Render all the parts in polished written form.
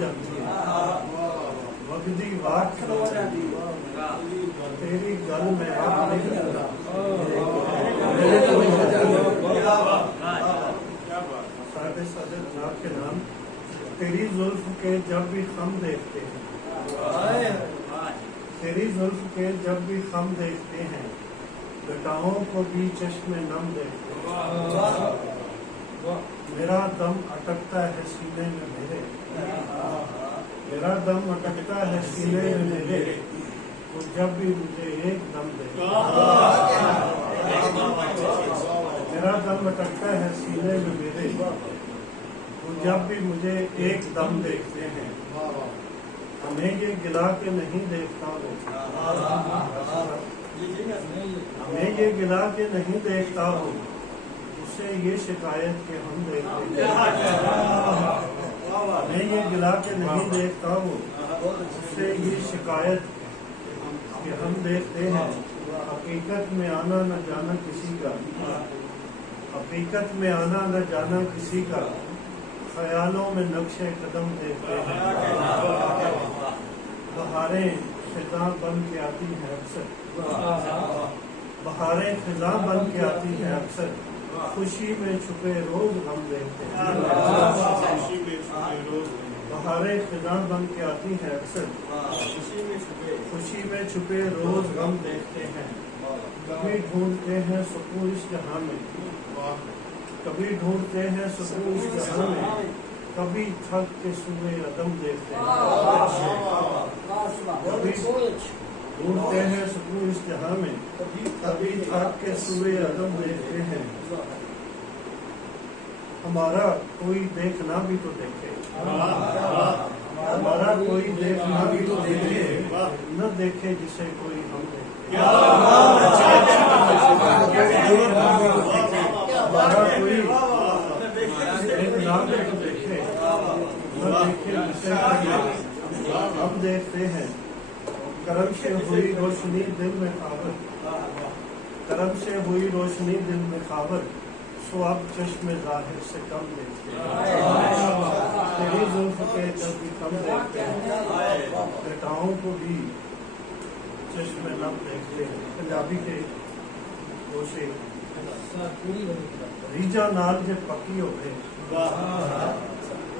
जाती है, वगदी वार खलो जाती है, तेरी गल में आप नहीं करता, साढ़े साढ़े जनाब के नाम। तेरी जुल्फ के जब भी हम देखते हैं, तेरी जुल्फ के जब भी हम देखते हैं, घटाओं को भी चश्मे नम देखते हैं। मेरा दम अटकता है सीने में मेरे, मेरा दम अटकता है सीने में मेरे, तो जब भी मुझे एक दम देखते हैं। मेरा दम अटकता है सीने में मेरे, तो जब भी मुझे एक दम देखते हैं। हमें ये गिला के नहीं देखता वो, हमें ये गिला के नहीं देखता हो, उससे ये शिकायत के हम देखते हैं। हमें ये गिला के नहीं देखता हो, उससे ये शिकायत कि हम देखते हैं। हकीकत में आना न जाना किसी का, हकीकत में आना न जाना किसी का, ख्यालों में नक्शे कदम देखते हैं। बहारें खिज़ां बन के आती हैं अक्सर, बहारें खिज़ां बन के आती हैं अक्सर, खुशी में छुपे रोज हम देखते हैं। बहारें खिज़ां बन के आती हैं अक्सर, खुशी में छुपे रोज हम देखते हैं। कभी ढूंढते हैं सुकून इस जहां में, कभी ढूंढते हैं सुकून इस जहां में, कभी थक के सुबह अदम देखते हैं। कभी ढूंढते हैं सुकून इस जहां में, कभी थक के सुबह अदम देखते हैं। हमारा कोई देखना भी तो देखे, हमारा कोई देखना भी तो देखे, न देखे जिसे कोई हम देखे। हमारा कोई देखना भी तो देखे, न देखे जिसे हम देखते हैं। करम से हुई रोशनी दिल में खावर, करम से हुई रोशनी दिल में खावर, सो अब चश्मे जाहिर से कम देखते हैं। तेरी जुल्फ के जब भी कम देखते हैं, बेटाओं को भी चश्मे नम देखते हैं। पंजाबी के दोषे रीजा नाल जे पक्की हो गए,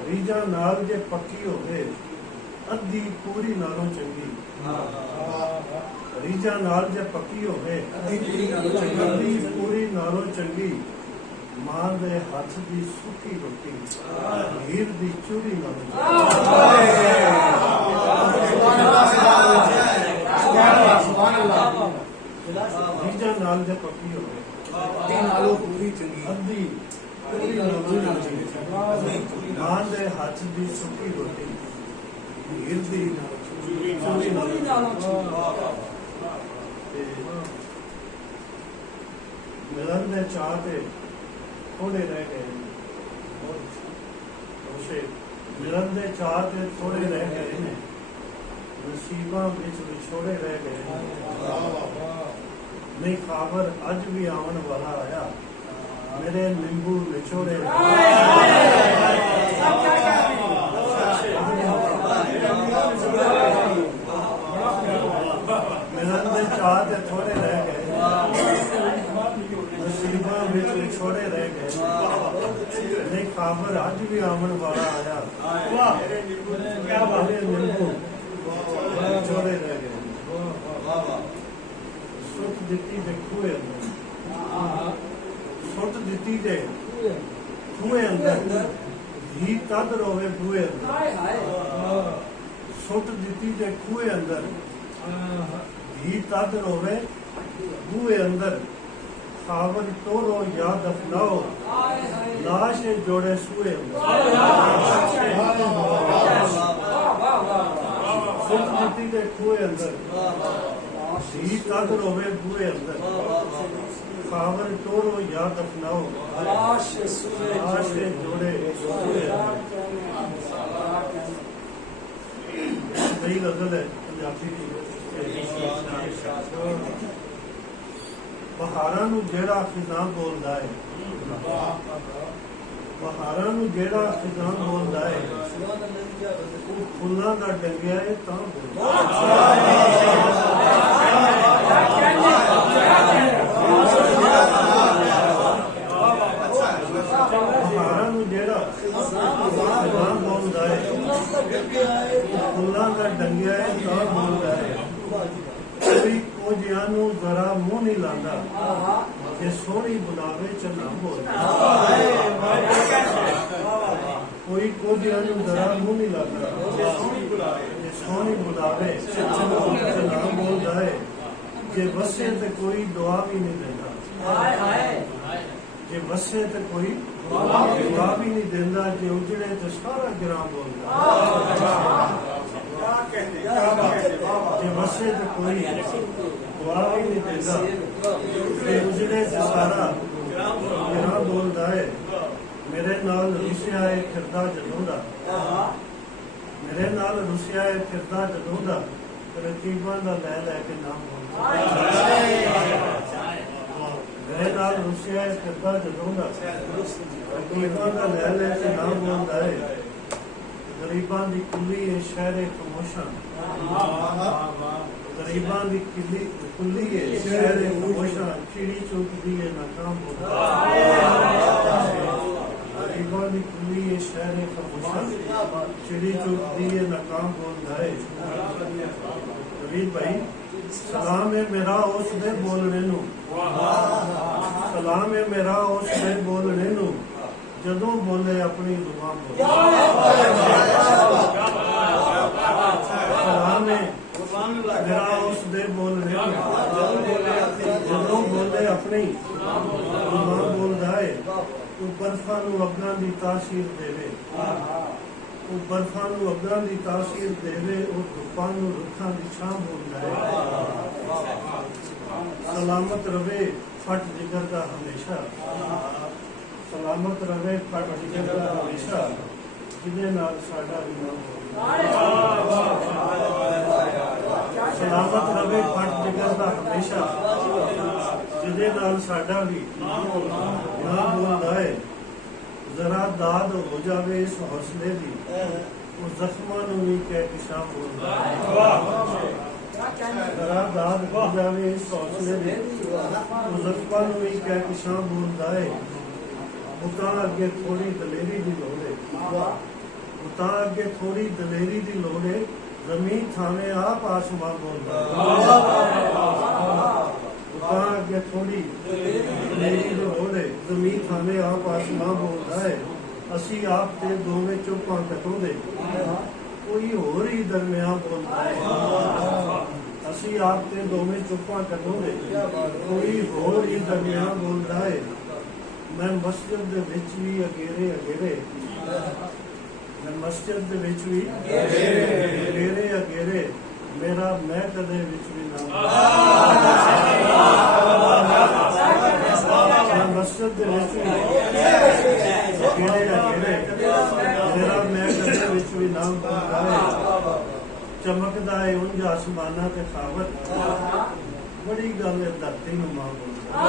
रीजा नाल जे पक्की हो गए, अद्धी पूरी नालों चंगी। रीजा नाल जे पक्की हो गए, अद्धी पूरी नालों चंगी। मां दे हथ दी सुखी रोटी, हीर दी चूरी नालों चंगी। रीजा नाल जे पक्की हो गए, अद्धी पूरी नालों चंगी। मां दे हथ दी सुखी रोटी, हीर दी चूरी नालों चंगी। मिलन दे चाह ते थोड़े रह गए, मिलन दे चाह ते थोड़े रह गए ने, नसीबां विच विछोड़े रह गए ने। नहीं खाबर अज भी आवन वाला आया, मेरे नींबू निचोड़े मिलन दे चाह ते थोड़े रह गए, नसीबां विच विछोड़े रह गए। नहीं खाबर अज भी आवन वाला आया, मेरे नींबू निचोड़े रह गए। सुट दिती जे खूहे अंदर, सुट दिती जे खूहे अंदर, धी तद रोवे बूहे अंदर। सुट दिती जे खूहे अंदर, धी तद रोवे बूहे अंदर। खावर तोरो या दफनाओ, लाश जोड़े सूए अंदर। सुट दिती जे खूहे अंदर, धी तद रोवे बूहे अंदर। खावर तोरो या दफनाओ, लाश जोड़े सूए अंदर। बड़ी गजल है पंजाबी की। बहारां नूं जेड़ा खिज़ां बोलदा है, ਬਹਾਰਾਂ ਨੂੰ ਜਿਹੜਾ ਖਿਜ਼ਾਂ ਬੋਲਦਾ ਹੈ ਉਹ ਫੁੱਲਾਂ ਦਾ ਡੰਗਿਆ ਹੈ ਤਾਂ ਬਹਾਰਾਂ ਨੂੰ ਜਿਹੜਾ ਖਿਜ਼ਾਂ ਬੋਲਦਾ ਹੈ ਉਹ ਫੁੱਲਾਂ ਦਾ ਡੰਗਿਆ ਹੈ ਤਾਂ ਬੋਲਦਾ ਹੈ ਕੋਈ ਕੋਝਿਆਂ ਨੂੰ ਜ਼ਰਾ ਮੂੰਹ ਨਹੀਂ ਲਾਉਂਦਾ ਜੇ ਸੋਹਣੀ ਬੁਲਾਵੇ ਚੰਨਾ ਬੋਲਦਾ ਕੋਈ ਕੋਝਿਆਂ ਨੂੰ ਜ਼ਰਾ ਮੂੰਹ ਨਹੀਂ ਲਾਉਂਦਾ ਜੇ ਸੋਹਣੀ ਬੁਲਾਵੇ ਚੰਨਾ ਬੋਲਦਾ ਹੈ ਜੇ ਵਸੇ ਤੇ ਕੋਈ ਦੁਆ ਵੀ ਨਹੀਂ ਦਿੰਦਾ ਜੇ ਵਸੇ ਤੇ ਕੋਈ ਦੁਆ ਵੀ ਨਹੀਂ ਦਿੰਦਾ ਜੇ ਉਜੜੇ ਤੇ ਸਾਰਾ ਗਿਰਾਂ ਬੋਲਦਾ ਜੇ ਵਸੇ ਤੇ ਕੋਈ ਦੁਆ ਵੀ ਨਹੀਂ ਦਿੰਦਾ ਤੇ ਉਜੜੇ ਤੇ ਸਾਰਾ ਗਿਰਾਂ ਬੋਲਦਾ ਹੈ ਮੇਰੇ ਨਾਲ ਰੁਸਿਆ ਹੈ ਫਿਰਦਾ ਜਦੋਂ ਦਾ ਮੇਰੇ ਨਾਲ ਰੁਸਿਆ ਹੈ ਫਿਰਦਾ ਜਦੋਂ ਦਾ ਰਕੀਬਾਂ ਦਾ ਲੈ ਲੈ ਕੇ ਨਾਮ ਬੋਲਦਾ ਮੇਰੇ ਨਾਲ ਰੁਸਿਆ ਹੈ ਫਿਰਦਾ ਜਦੋਂ ਦਾ ਰਕੀਬਾਂ ਦਾ ਲੈ ਲੈ ਕੇ ਨਾਮ ਬੋਲਦਾ ਹੈ ਗਰੀਬਾਂ ਦੀ ਕੁੱਲੀ ਹੈ ਸ਼ਹਿਰੇ ਖਮੋਸ਼ਾਂ ਗਰੀਬਾਂ ਦੀ ਕੁੱਲੀ ਹੈ ਸ਼ਹਿਰੇ ਖਮੋਸ਼ਾਂ ਚਿੜੀ ਚੁੱਕਦੀ ਹੈ ਨਾਕਾਮ ਬੋਲਦਾ ਗਰੀਬਾਂ ਦੀ ਕੁੱਲੀ ਹੈ ਸ਼ਹਿਰੇ ਖਮੋਸ਼ਾਂ ਚਿੜੀ ਚੁੱਕਦੀ ਹੈ ਨਾਕਾਮ ਬੋਲਦਾ ਹੈ ਗਰੀਬ ਭਾਈ ਸਲਾਮ ਹੈ ਮੇਰਾ ਉਸ ਦੇ ਬੋਲਣੇ ਨੂੰ ਸਲਾਮ ਹੈ ਮੇਰਾ ਉਸ ਦੇ ਬੋਲਣੇ ਨੂੰ ਜਦੋਂ ਬੋਲੇ ਆਪਣੀ ਜ਼ੁਬਾਨ ਸਲਾਮ ਹੈ ਮੇਰਾ ਉਸ ਦੇ ਬੋਲਣੇ ਨੂੰ ਜਦੋਂ ਬੋਲੇ ਆਪਣੀ ਜ਼ੁਬਾਨ ਬੋਲਦਾ ਹੈ ਉਹ ਬਰਫਾਂ ਨੂੰ ਅੱਗਾਂ ਦੀ ਤਾਸੀਰ ਦੇਵੇ ਉਹ ਬਰਫਾਂ ਨੂੰ ਅੱਗਾਂ ਦੀ ਤਾਸੀਰ ਦੇਵੇ ਉਹ ਧੁੱਪਾਂ ਨੂੰ ਰੁੱਖਾਂ ਦੀ ਛਾਂ ਬੋਲਦਾ ਹੈ ਸਲਾਮਤ ਰਵੇ ਫਟ ਜਿਗਰ ਦਾ ਹਮੇਸ਼ਾ ਸਲਾਮਤ ਰਵੇ ਫਟ ਜਿਗਰ ਦਾ ਹਮੇਸ਼ਾ ਜਿਹਦੇ ਨਾਲ ਸਾਡਾ ਵੀ ਸਲਾਮਤ ਰਵੇ ਫਟ ਜਿਗਰ ਦਾ ਹਮੇਸ਼ਾ ਜਿਹਦੇ ਨਾਲ ਸਾਡਾ ਵੀ ਨਾ ਬੋਲਦਾ ਹੈ ਜ਼ਰਾ ਦਾਦ ਹੋ ਜਾਵੇ ਇਸ ਹੌਸਲੇ ਦੀ ਉਹ ਜ਼ਖਮਾਂ ਨੂੰ ਵੀ ਕਹਿ ਕੇ ਸ਼ਾਮ ਬੋਲਦਾ ਹੈ ਜ਼ਰਾ ਦਾਦ ਹੋ ਜਾਵੇ ਇਸ ਹੌਸਲੇ ਦੀ ਉਹ ਜ਼ਖਮਾਂ ਨੂੰ ਵੀ ਕਹਿ ਕੇ ਸ਼ਾਮ ਬੋਲਦਾ ਹੈ ਉਹ ਤਾਂ ਅੱਗੇ ਥੋੜੀ ਦਲੇਰੀ ਦੀ ਲੋੜ ਹੈ ਉਹ ਤਾਂ ਅੱਗੇ ਥੋੜੀ ਦਲੇਰੀ ਦੀ ਲੋੜ ਹੈ ਜ਼ਮੀਨ ਥਾਵੇਂ ਆਪ ਆਸਮਾਨ ਬੋਲਦਾ ਤਾਂ ਅੱਗੇ ਥੋੜੀ ਦਲੇਰੀ ਦੀ ਲੋੜ ਹੈ ਜ਼ਮੀਨ ਥਾਵੇਂ ਆਪ ਆਸਮਾਨ ਬੋਲਦਾ ਹੈ ਅਸੀਂ ਆਪ ਤੇ ਦੋਵੇਂ ਚੁੱਪਾਂ ਕਟਾਉਂਦੇ ਕੋਈ ਹੋਰ ਹੀ ਦਰਮਿਆਨ ਬੋਲਦਾ ਹੈ ਅਸੀਂ ਆਪ ਤੇ ਦੋਵੇਂ ਚੁੱਪਾਂ ਕਟਾਉਂਦੇ ਕੋਈ ਹੋਰ ਹੀ ਦਰਮਿਆਨ ਬੋਲਦਾ ਹੈ ਮੈਂ ਮਸਜਿਦ ਦੇ ਵਿੱਚ ਵੀ ਅਗੇਰੇ ਮੈਂ ਮਸਜਿਦ ਦੇ ਵਿੱਚ ਵੀ ਅਗੇਰੇ ਮੇਰਾ ਮੈਂ ਕਦੇ ਵਿੱਚ ਵੀ ਨਾ ਮੈਂ ਮਸਜਿਦ ਦੇ ਵਿੱਚ ਵੀ ਅਗੇਰੇ ਮੇਰਾ ਮੈਂ ਕਦੇ ਵਿੱਚ ਵੀ ਨਾਮ ਬੋਲਦਾ ਹੈ ਚਮਕਦਾ ਹੈ ਉਂਝ ਆਸਮਾਨਾਂ ਤੇ ਖਾਵਤ ਬੜੀ ਗੱਲ ਹੈ ਧਰਤੀ ਨੂੰ ਮਾਂ ਬੋਲਦਾ